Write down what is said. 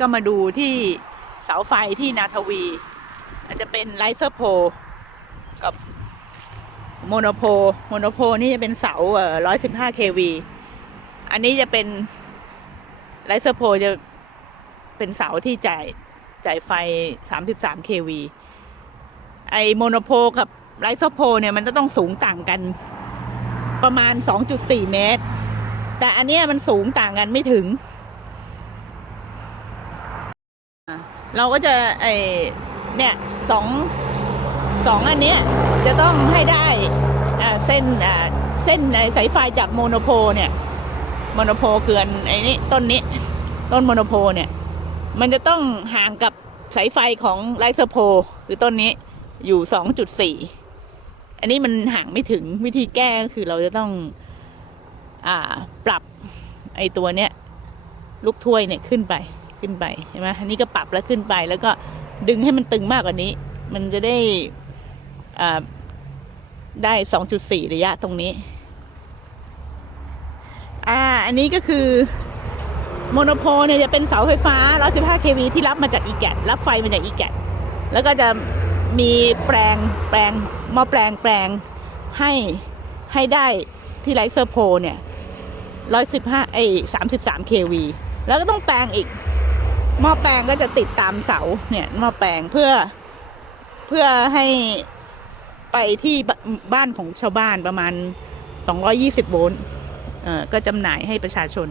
ก็มาดูที่เสาไฟที่นาทวี อาจจะเป็นไลเซอร์โพกับโมโนโพโมโนโพนี่จะเป็นเสาเอ่อร้อยสิบห้าเควีอันนี้จะเป็นไลเซอร์โพจะเป็นเสาที่จ่ายจ่ายไฟสามสิบสามเควีไอโมโนโพกับไลเซอร์โพเนี่ยมันจะต้องสูงต่างกันประมาณสองจุดสี่เมตร แต่อันเนี้ยมันสูงต่างกันไม่ถึง เราก็จะไอเนี่ยสองสองอันเนี้ยจะต้องให้ได้เส้นเส้นไอ้สายไฟจากโมโนโพเนี่ยโมโนโพคืออันไอ้นี่ต้นนี้ ต้นโมโนโพเนี่ย มันจะต้องห่างกับสายไฟของไลเซอร์โพคือต้นนี้อยู่สองจุดสี่อันนี้มันห่างไม่ถึงวิธีแก้ก็คือเราจะต้องอ่าปรับไอ้ตัวเนี้ยลูกถ้วยเนี่ยขึ้นไป ขึ้นไปเห็นไหมอันนี้ก็ปรับแล้วขึ้นไป แล้วก็ดึงให้มันตึงมากกว่านี้ มันจะได้อ่าได้สองจุดสี่ระยะตรงนี้ อ่า อันนี้ก็คือโมโนโพเนี่ยจะเป็นเสาไฟฟ้า 115 kV ที่รับมาจากอีแกตรับไฟมาจากอีแกตแล้วก็จะมีแปลงแปลงหม้อแปลงแปลงให้ให้ได้ที่ไลเซอร์โพเนี่ย 115ไอ้33 kV แล้วก็ต้องแปลงอีก หม้อแปลงก็จะติดตามเสาเนี่ยหม้อแปลงเพื่อเพื่อให้ไปที่บ้านของชาวบ้านประมาณ 220 โวลต์เอ่อก็จำหน่ายให้ประชาชน